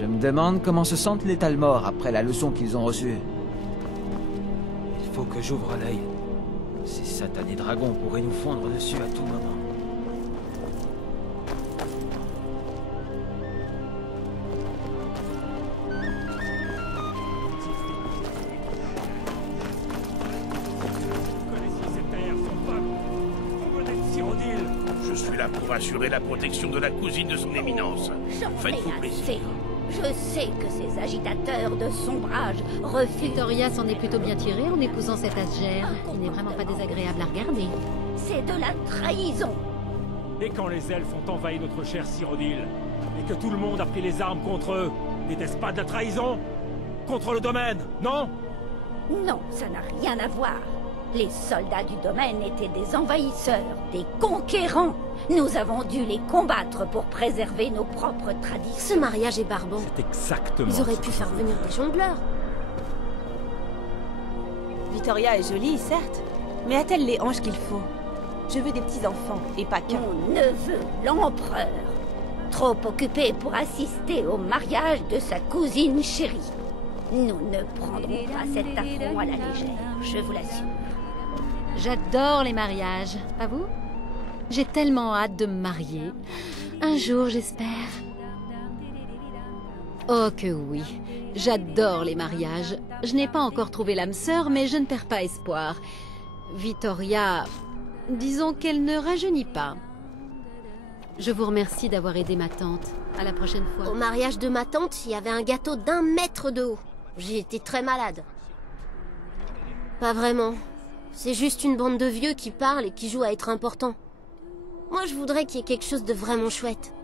Je me demande comment se sentent les Talmor après la leçon qu'ils ont reçue. Il faut que j'ouvre l'œil. Ces satanés dragons pourraient nous fondre dessus à tout moment. Je suis là pour assurer la protection de la cousine de son éminence. Faites-vous plaisir. Je sais que ces agitateurs de sombrage refusent. Victoria s'en est plutôt bien tirée en épousant cet Asgère, qui n'est vraiment pas désagréable à regarder. C'est de la trahison. Et quand les elfes ont envahi notre cher Cyrodiil, et que tout le monde a pris les armes contre eux, n'était-ce pas de la trahison? Contre le domaine, non? Non, ça n'a rien à voir. Les soldats du domaine étaient des envahisseurs, des conquérants. Nous avons dû les combattre pour préserver nos propres traditions. Ce mariage est barbant. C'est exactement. Ils auraient pu faire venir des jongleurs. Victoria est jolie, certes, mais a-t-elle les hanches qu'il faut? Je veux des petits-enfants, et pas qu'un. Mon neveu, l'empereur, trop occupé pour assister au mariage de sa cousine chérie. Nous ne prendrons pas cet affront à la légère, je vous l'assure. J'adore les mariages, pas vous? J'ai tellement hâte de me marier. Un jour, j'espère. Oh que oui, j'adore les mariages. Je n'ai pas encore trouvé l'âme sœur, mais je ne perds pas espoir. Victoria, disons qu'elle ne rajeunit pas. Je vous remercie d'avoir aidé ma tante. À la prochaine fois. Au mariage de ma tante, il y avait un gâteau d'1 mètre de haut. J'ai été très malade. Pas vraiment. C'est juste une bande de vieux qui parlent et qui jouent à être importants. Moi, je voudrais qu'il y ait quelque chose de vraiment chouette.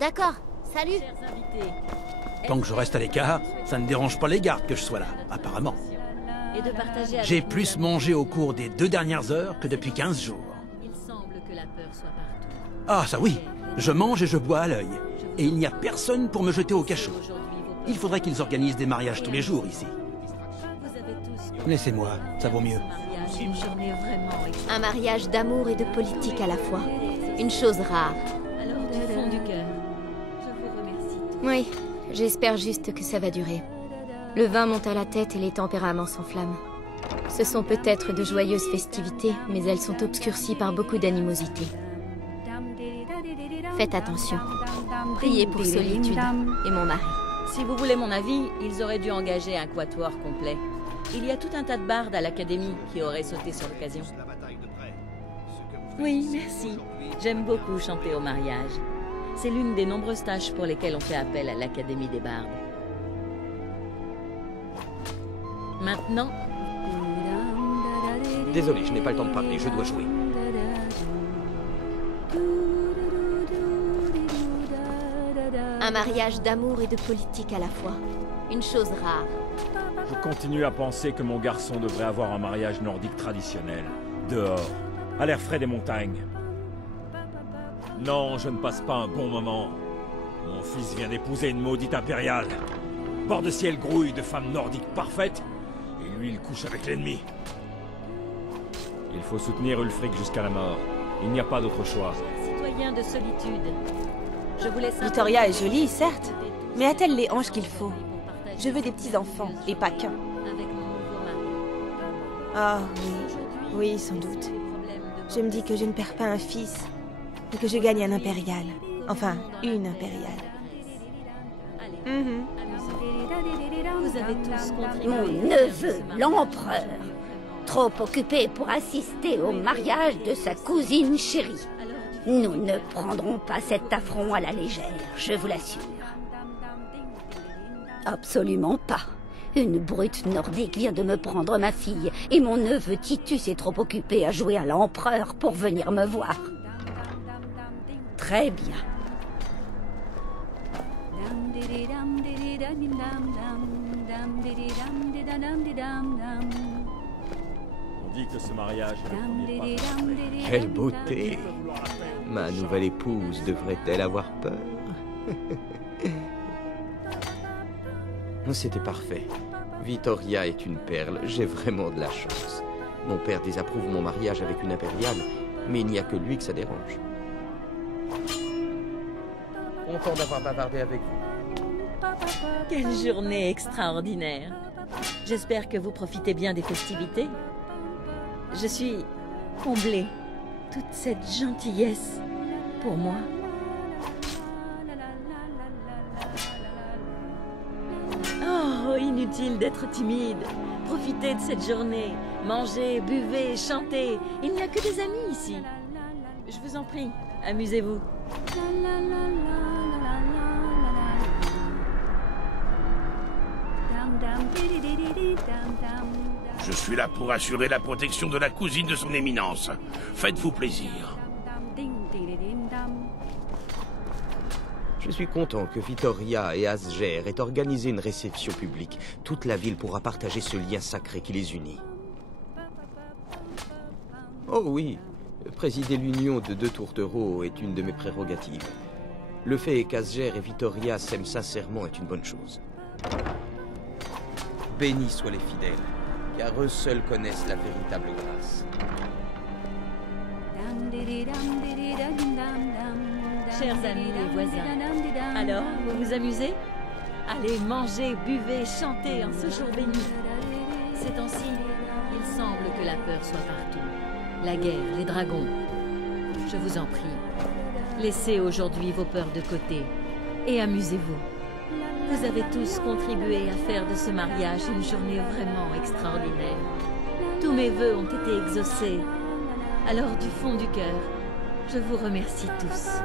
D'accord, salut. Tant que je reste à l'écart, ça ne dérange pas les gardes que je sois là, apparemment. J'ai plus mangé au cours des 2 dernières heures que depuis 15 jours. Il semble que la peur soit partout. Ah, ça oui, je mange et je bois à l'œil. Et il n'y a personne pour me jeter au cachot. Il faudrait qu'ils organisent des mariages tous les jours ici. Laissez-moi, ça vaut mieux. Un mariage d'amour et de politique à la fois. Une chose rare. Alors, du fond du cœur, je vous remercie. Oui, j'espère juste que ça va durer. Le vin monte à la tête et les tempéraments s'enflamment. Ce sont peut-être de joyeuses festivités, mais elles sont obscurcies par beaucoup d'animosité. Faites attention. Priez pour Solitude et mon mari. Si vous voulez mon avis, ils auraient dû engager un quatuor complet. Il y a tout un tas de bardes à l'académie qui auraient sauté sur l'occasion. Oui, merci. J'aime beaucoup chanter au mariage. C'est l'une des nombreuses tâches pour lesquelles on fait appel à l'Académie des bardes. Maintenant... Désolé, je n'ai pas le temps de parler, je dois jouer. Un mariage d'amour et de politique à la fois. Une chose rare. Je continue à penser que mon garçon devrait avoir un mariage nordique traditionnel. Dehors, à l'air frais des montagnes. Non, je ne passe pas un bon moment. Mon fils vient d'épouser une maudite impériale. Bord de ciel grouille de femmes nordiques parfaites, et lui il couche avec l'ennemi. Il faut soutenir Ulfric jusqu'à la mort. Il n'y a pas d'autre choix. Citoyen de solitude, je vous laisse... Victoria est jolie, certes, mais a-t-elle les hanches qu'il faut? Je veux des petits-enfants, et pas qu'un. Ah oui, oui, sans doute. Je me dis que je ne perds pas un fils, et que je gagne un impérial. Enfin, une impériale. Vous avez tous contribué. Mon neveu, l'empereur, trop occupé pour assister au mariage de sa cousine chérie. Nous ne prendrons pas cet affront à la légère, je vous l'assure. Absolument pas. Une brute nordique vient de me prendre ma fille, et mon neveu Titus est trop occupé à jouer à l'empereur pour venir me voir. Très bien. On dit que ce mariage est le premier pas. Quelle beauté! Ma nouvelle épouse devrait-elle avoir peur? C'était parfait. Vittoria est une perle, j'ai vraiment de la chance. Mon père désapprouve mon mariage avec une impériale, mais il n'y a que lui que ça dérange. On content d'avoir bavardé avec vous. Quelle journée extraordinaire. J'espère que vous profitez bien des festivités. Je suis comblée. Toute cette gentillesse pour moi. Oh, inutile d'être timide. Profitez de cette journée. Mangez, buvez, chantez. Il n'y a que des amis ici. Je vous en prie, amusez-vous. Je suis là pour assurer la protection de la cousine de son éminence. Faites-vous plaisir. Je suis content que Vittoria et Asger aient organisé une réception publique. Toute la ville pourra partager ce lien sacré qui les unit. Oh oui, présider l'union de deux tourtereaux est une de mes prérogatives. Le fait qu'Asger et Vittoria s'aiment sincèrement est une bonne chose. Bénis soient les fidèles, car eux seuls connaissent la véritable grâce. Chers amis et voisins, alors, vous vous amusez? Allez, mangez, buvez, chantez en ce jour béni. Ces temps-ci, il semble que la peur soit partout. La guerre, les dragons. Je vous en prie, laissez aujourd'hui vos peurs de côté et amusez-vous. Vous avez tous contribué à faire de ce mariage une journée vraiment extraordinaire. Tous mes vœux ont été exaucés. Alors, du fond du cœur, je vous remercie tous.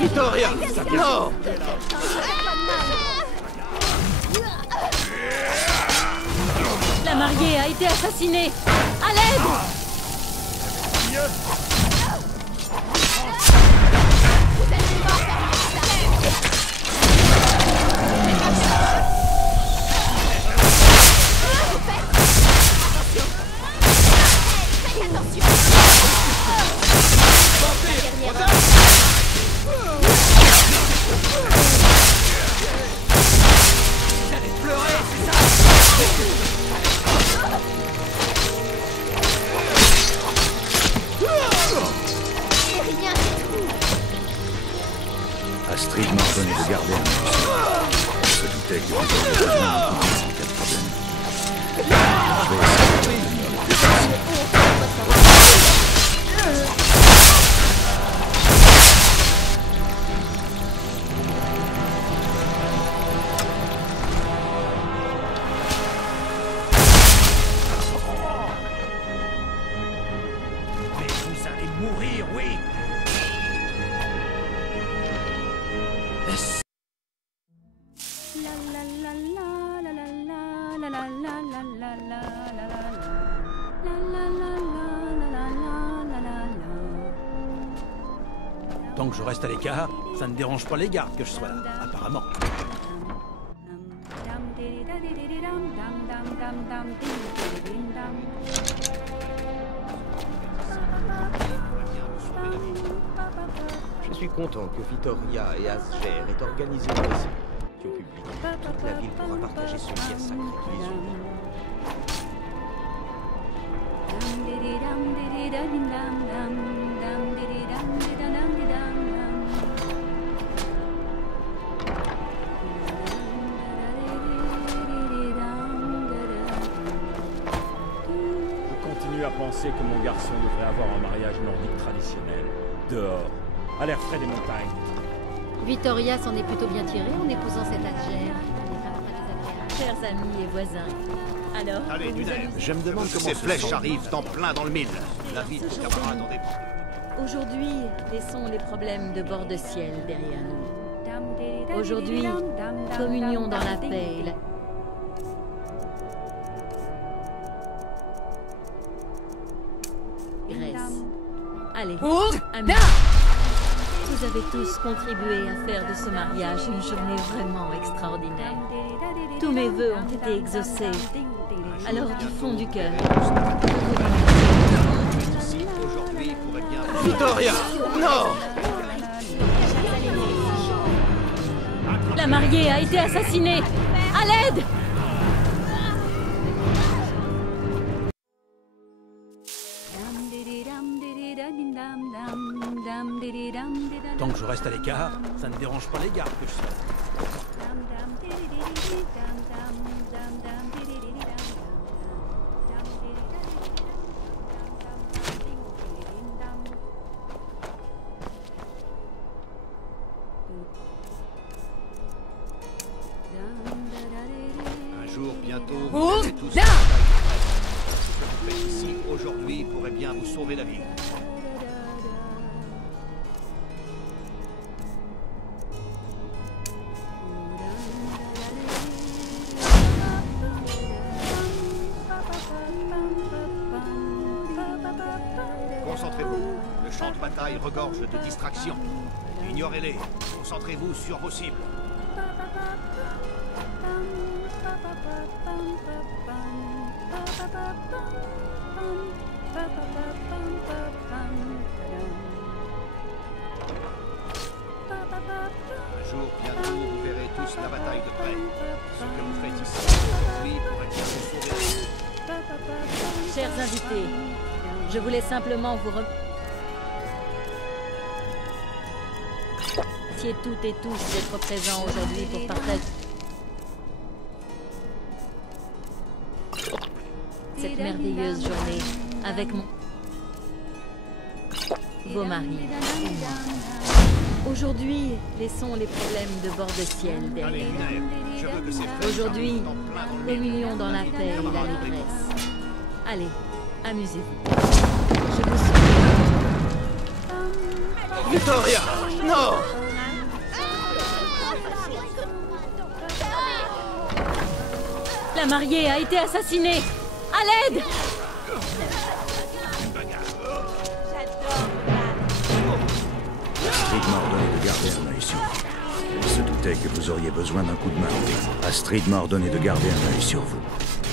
Vittoria! Non! La mariée a été assassinée! À l'aide! Astrid m'ordonnait de garder un œil. Elle se doutait que vous auriez besoin d'un coup de quel problème. Je vais essayer de tenir le plus possible. Mais vous allez mourir, oui. Tant que je reste à l'écart, ça ne dérange pas les gardes que je sois là, apparemment. Je suis content que Vittoria et Asger aient organisé une réception publique. Toute la ville pourra partager ce lien sacré qui les unit. Je continue à penser que mon garçon devrait avoir un mariage nordique traditionnel, dehors, à l'air frais des montagnes. Vittoria s'en est plutôt bien tirée en épousant cet Asger. Chers amis et voisins, alors... Allez, du nerf. Je me demande comment Ces flèches arrivent en plein dans le mille. La vie de vos camarades en dépend. Aujourd'hui, laissons les problèmes de bord de ciel derrière nous. Aujourd'hui, communion dans la paix et la... Grèce. Allez, amis. Vous avez tous contribué à faire de ce mariage une journée vraiment extraordinaire. Tous mes vœux ont été exaucés. Alors, du fond du cœur, Ici, aujourd'hui, pourrait bien... Vittoria! Non! la mariée a été assassinée. À l'aide! Tant que je reste à l'écart, ça ne dérange pas les gardes que je sois. Un jour, bientôt, vous verrez tous... Ce que vous faites ici, aujourd'hui, pourrait bien vous sauver la vie. Concentrez-vous. Le champ de bataille regorge de distractions. Ignorez-les. Concentrez-vous sur vos cibles. Un jour, bientôt, vous verrez tous la bataille de près. Ce que vous faites ici, aujourd'hui, pourrait bien vous sauver. Chers invités, je voulais simplement vous remercier toutes et tous d'être présents aujourd'hui pour partager cette merveilleuse journée avec vos maris et moi. Aujourd'hui, laissons les problèmes de bord de ciel derrière nous. Aujourd'hui, communion dans la paix et l'allégresse. Allez, amusez-vous. Je vous souhaite... Vittoria! Non! La mariée a été assassinée! À l'aide! Astrid m'a ordonné de garder un œil sur vous. Elle se doutait que vous auriez besoin d'un coup de main. Astrid m'a ordonné de garder un œil sur vous.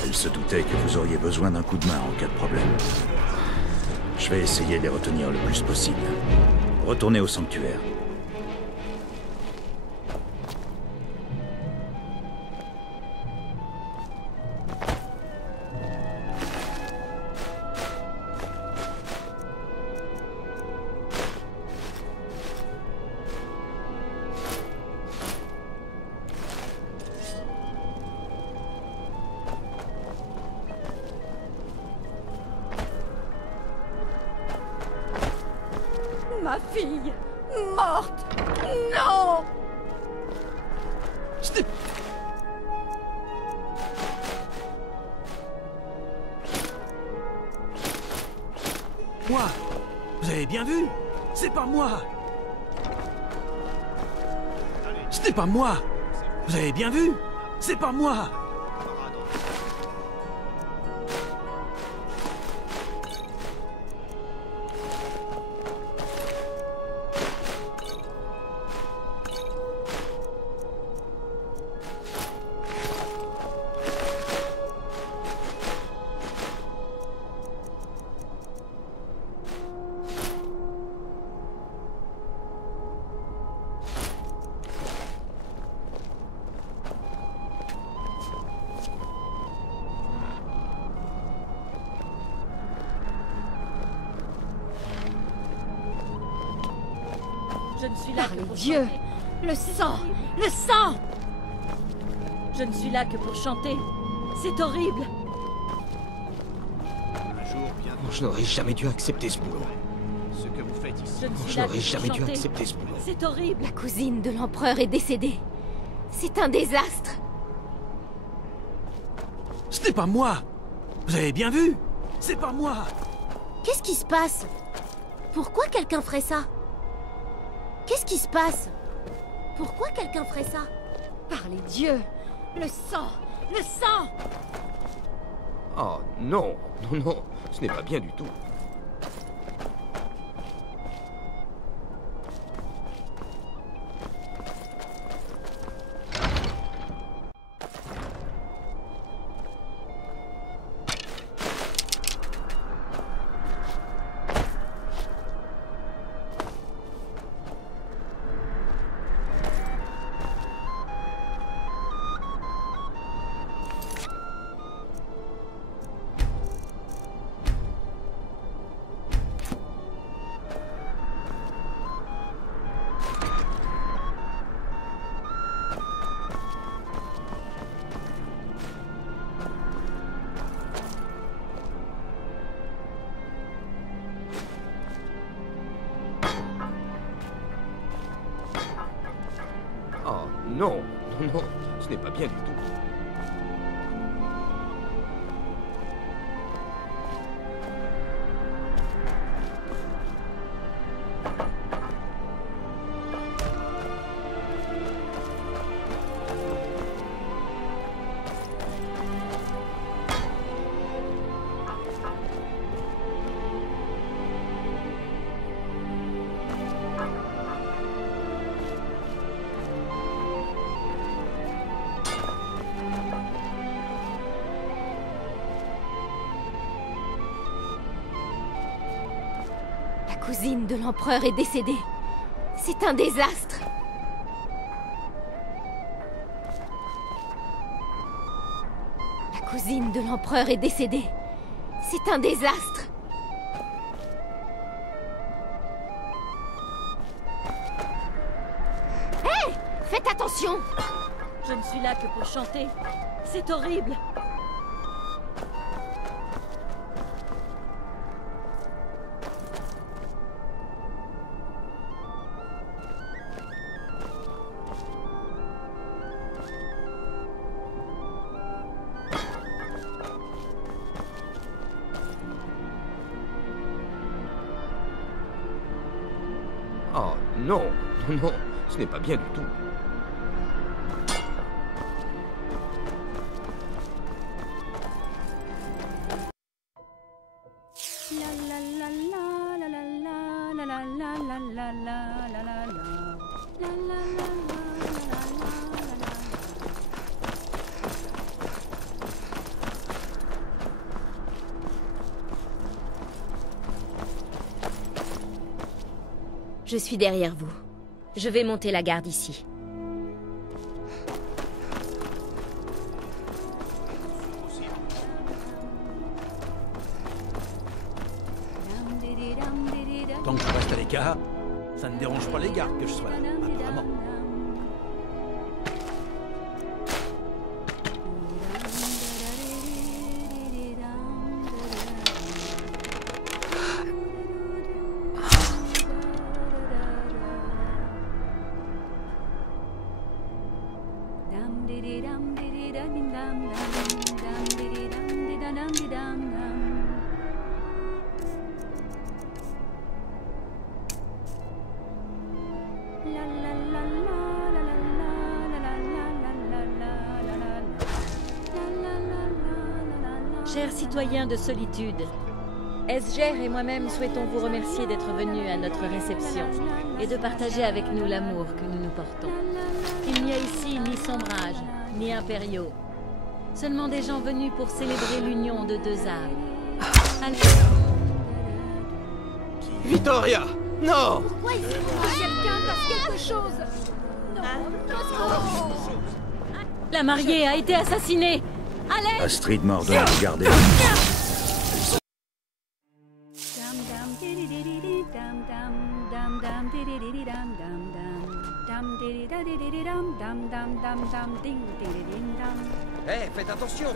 Elle se doutait que vous auriez besoin d'un coup de main en cas de problème. Je vais essayer de les retenir le plus possible. Retournez au sanctuaire. Ma fille morte. Non. Moi? Vous avez bien vu? C'est pas moi! C'était pas moi! Vous avez bien vu? C'est pas moi! Je ne suis là Par que les pour dieux! chanter. Le sang! Le sang! Je ne suis là que pour chanter. C'est horrible. Un jour, Je n'aurais jamais dû accepter ce boulot. Ce que vous faites ici... Je n'aurais jamais dû accepter ce boulot. C'est horrible. La cousine de l'empereur est décédée. C'est un désastre. Ce n'est pas moi! Vous avez bien vu? C'est pas moi! Qu'est-ce qui se passe? Pourquoi quelqu'un ferait ça? Qu'est-ce qui se passe? Pourquoi quelqu'un ferait ça? Par les dieux! Le sang! Le sang! Oh non, non, non, ce n'est pas bien du tout. Oh non, non, non, ce n'est pas bien du tout. La cousine de l'empereur est décédée. C'est un désastre. La cousine de l'empereur est décédée. C'est un désastre. Hé! Faites attention! Je ne suis là que pour chanter. C'est horrible. Oh non, non, non, ce n'est pas bien du tout. Je suis derrière vous. Je vais monter la garde ici. Tant que je reste à l'écart, ça ne dérange pas les gardes que je sois là, apparemment. Chers citoyens de Solitude, Esger et moi-même souhaitons vous remercier d'être venus à notre réception et de partager avec nous l'amour que nous nous portons. Il n'y a ici ni sombrage, ni impériaux, seulement des gens venus pour célébrer l'union de deux âmes. Allez. Vittoria! Non! Pourquoi il faut que quelqu'un fasse quelque chose? Non, La mariée a été assassinée! Allez! Astrid m'ordonne de garder. Hé, faites attention!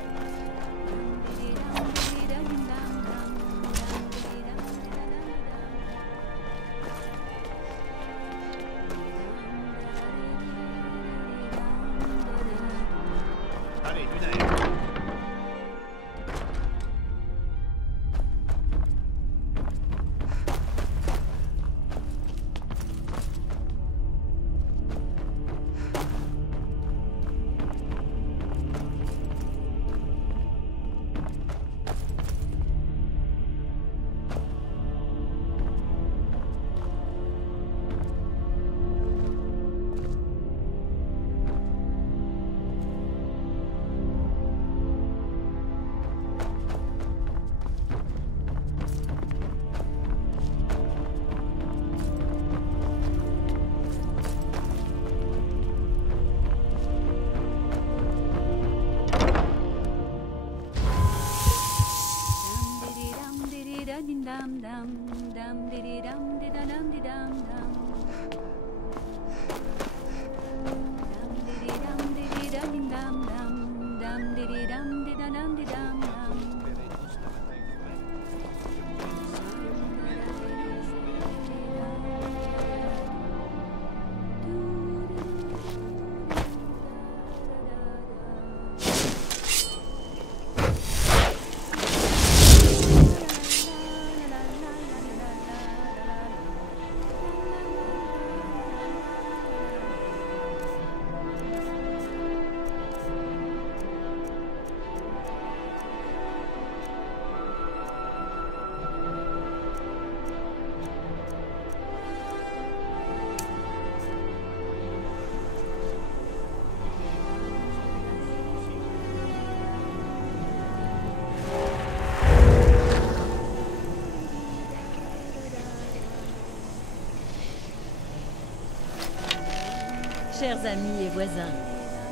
Chers amis et voisins,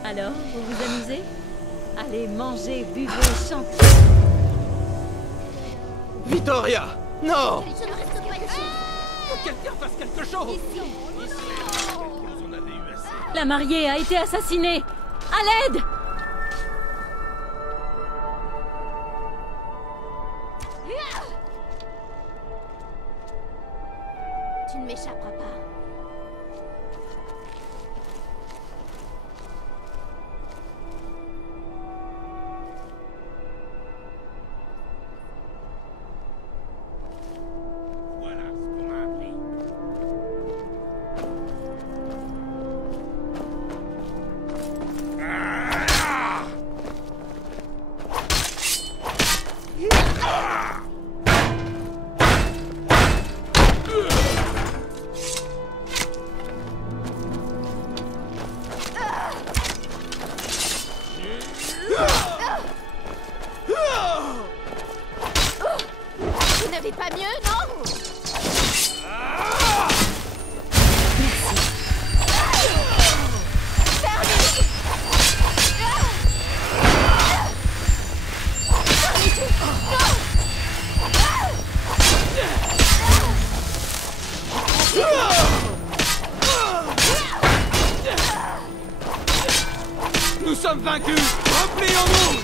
alors, vous vous amusez? Allez, mangez, buvez, chantez. Vittoria! Non! Je ne reste pas ici. Faut que quelqu'un fasse quelque chose! La mariée a été assassinée! À l'aide! Tu ne m'échapperas pas. Voilà ce qu'on m'a appris. Vous n'avez pas mieux, non? Nous sommes vaincus! Replions-nous!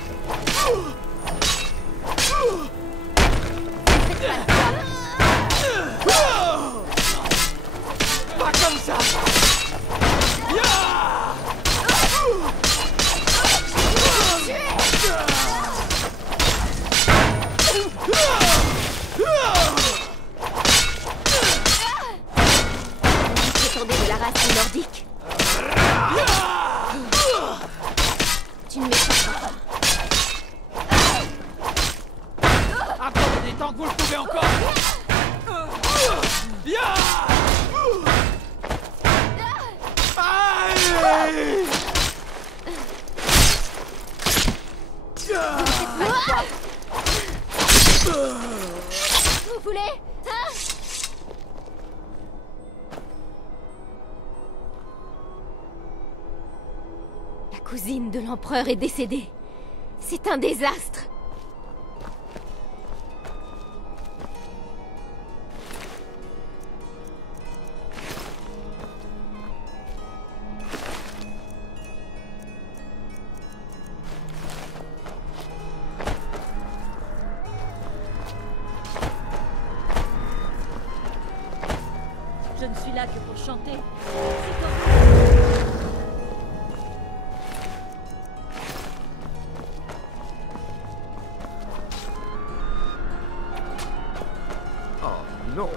Pas comme ça! Descendez de la race nordique. Tu ne m'échapperas pas. Attendez tant que vous le pouvez encore! Vous voulez? Hein? La cousine de l'empereur est décédée. C'est un désastre. Je ne suis là que pour chanter. C'est horrible. Oh non!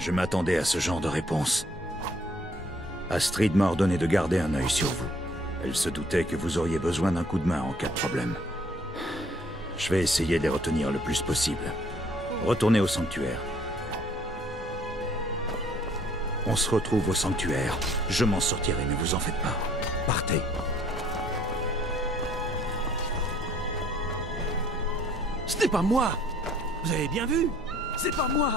Je m'attendais à ce genre de réponse. Astrid m'a ordonné de garder un œil sur vous. Elle se doutait que vous auriez besoin d'un coup de main en cas de problème. Je vais essayer de les retenir le plus possible. Retournez au sanctuaire. On se retrouve au sanctuaire. Je m'en sortirai, ne vous en faites pas. Partez. Ce n'est pas moi! Vous avez bien vu? C'est pas moi!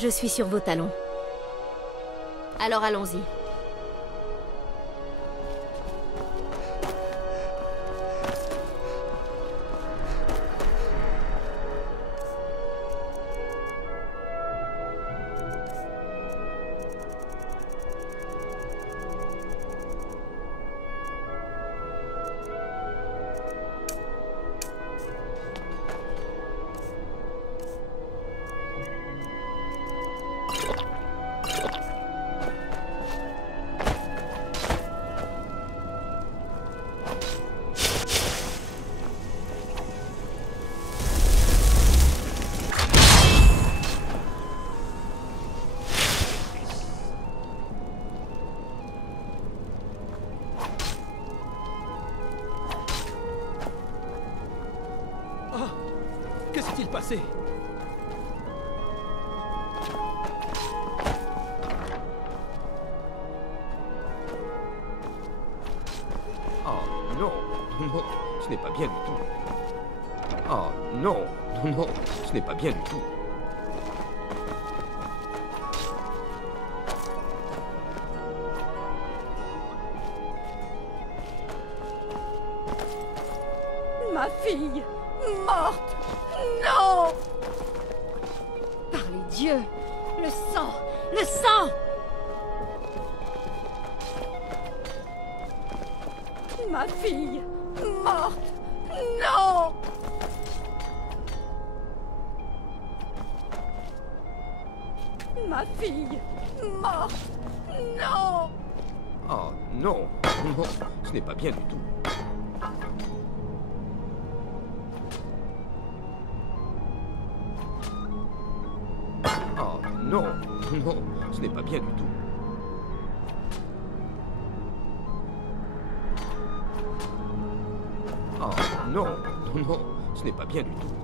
Je suis sur vos talons. Alors allons-y. Que s'est-il passé? Oh non, non, ce n'est pas bien du tout. Oh non, non, ce n'est pas bien du tout. Ma fille, morte. Non! Par les dieux! Le sang! Le sang! Ma fille, morte. Non! Ma fille, morte. Non! Oh non, non, ce n'est pas bien du tout. Non, non, ce n'est pas bien du tout. Oh non, non, ce n'est pas bien du tout.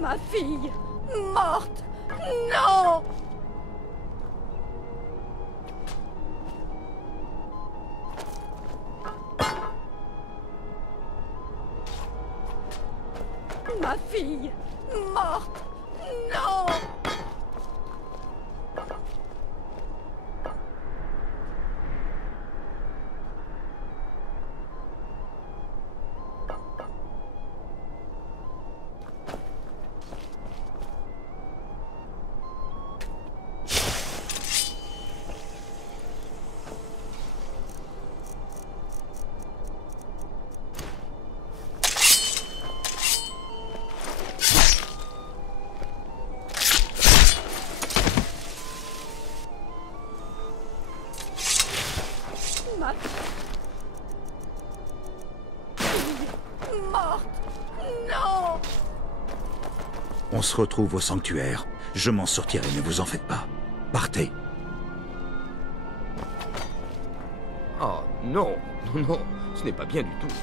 Ma fille, morte. Non! Ma fille, morte. Non! Ma fille, morte. Non! On se retrouve au sanctuaire. Je m'en sortirai, ne vous en faites pas. Partez. Oh non, non, non, ce n'est pas bien du tout.